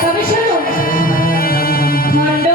তবে শোনো খণ্ড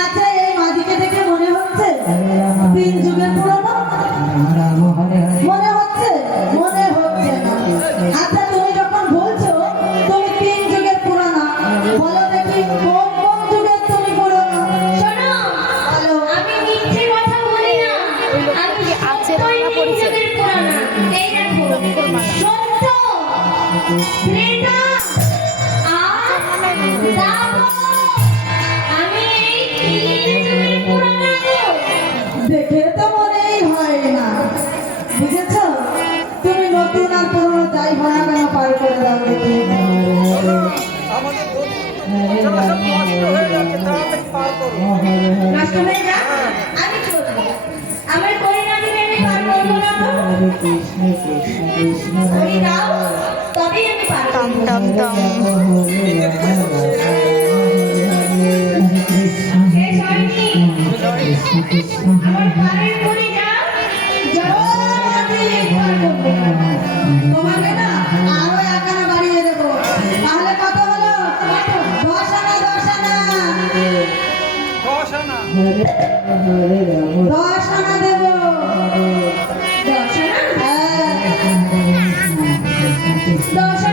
আচ্ছা এই মাদিকে দেখে মনে হচ্ছে 3 যুগের পুরনো মনে হচ্ছে না। আচ্ছা তুমি যখন বলছো তুমি 3 যুগের পুরনো বলো দেখি কোন কোন যুগের তুমি পুরনো? শোনো আমি মিথ্যে কথা বলি না, আমি আছে বাংলা পরিচয় পুরানা। এই দেখো সত্য ত্রেতা আর দাপর, আমি এই 3 যুগের পুরানা গো। দেখে তো মনেই হয় না, বুঝেছো? তুমি নতুন আর পুরনো যাই হরি দাও তবে আমি পারবো। Tom Tom Tom. শেষ হয়নি, আমার পায়ের পরে যাও, যাও তোমাকে না আরো একানা বাড়িয়ে দেবো। তাহলে কত হলো? 10 আনা, 10 আনা। 10 আনা দেবো। দর্শনা হ্যাঁ, 10